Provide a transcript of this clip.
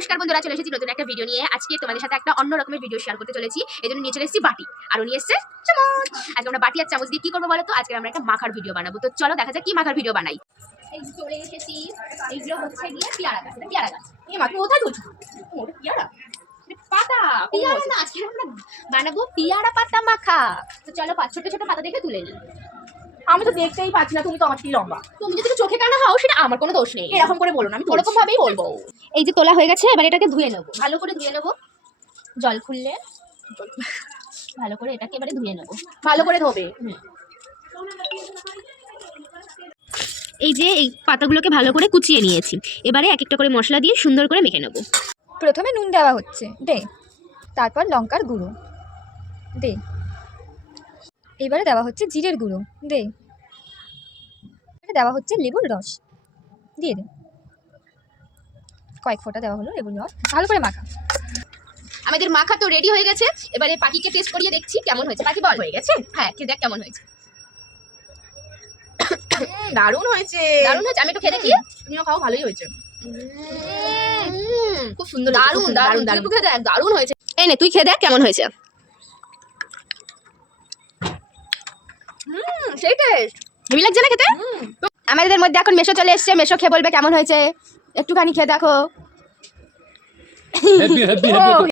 নমস্কার বন্ধুরা, চলে এসেছি নতুন একটা ভিডিও নিয়ে। আজকে তোমাদের সাথে একটা অন্য রকমের ভিডিও শেয়ার করতে চলেছি। এজন্য নিয়ে চলে এসেছি বাটি, আর নিয়ে এসেছে চামচ। আজকে আমরা বাটি আর চামচ দিয়ে কি করবো বলো তো? আজকে আমরা একটা মাখার ভিডিও বানাবো। তো চলো দেখা যাক কি মাখার ভিডিও বানাই। এই চলে এসেছি, এইগুলো হচ্ছে গিয়ে পেয়ারা গাছ। পেয়ারা গাছ এই মা তুমি কোথায় তুলছো? ওটা পেয়ারা পাতা, পেয়ারা না। আজকে আমরা বানাবো পেয়ারা পাতা মাখা। তো চলো ছোট ছোট পাতা দেখে তুলে নিই। আমি তো দেখতেই পাচ্ছি না, তুমি তো আমার থেকে লম্বা। তুমি যদি চোখে কানা হও সেটা আমার কোনো দোষ নেই। এরকম করে বলো না, আমি ওরকম ভাবেই বলবো। এই যে তোলা হয়ে গেছে, এবার এটাকে ধুয়ে নেবো, ভালো করে ধুয়ে নেবো। জল খুললে ভালো করে এটাকে এবারে ধুয়ে নেবো, ভালো করে ধোবে। এই যে এই পাতাগুলোকে ভালো করে কুচিয়ে নিয়েছি। এবারে এক একটা করে মশলা দিয়ে সুন্দর করে মেখে নেবো। প্রথমে নুন দেওয়া হচ্ছে, দে। তারপর লঙ্কার গুঁড়ো, দে। এবারে দেওয়া হচ্ছে জিরের গুঁড়ো, দে। এবারে দেওয়া হচ্ছে লেবুর রস, দিয়ে দে। কয়েক ফোঁটা দেওয়া হলো লেবুর রস, ভালো করে মাখা। আমাদের মাখা তো রেডি হয়ে গেছে। এবারে পাখিকে টেস্ট করিয়ে দেখছি কেমন হয়েছে। পাখি বল, হয়ে গেছে? হ্যাঁ, খেয়ে দেখ কেমন হয়েছে। দারুণ হয়েছে, দারুণ হয়েছে। আমি একটু খেয়ে দেখি। তুমিও খাও, ভালোই হয়েছে। খুব সুন্দর, দারুণ, দারুণ, দারুণ খেয়ে দেখ, দারুণ হয়েছে। এই নে তুই খেয়ে দেখ কেমন হয়েছে। সেই টেস্ট, হেভি লাগছে না খেতে? আমাদের মধ্যে এখন মেশো চলে এসছে। মেশো খেয়ে বলবে কেমন হয়েছে। একটুখানি খেয়ে দেখো। Happy happy happy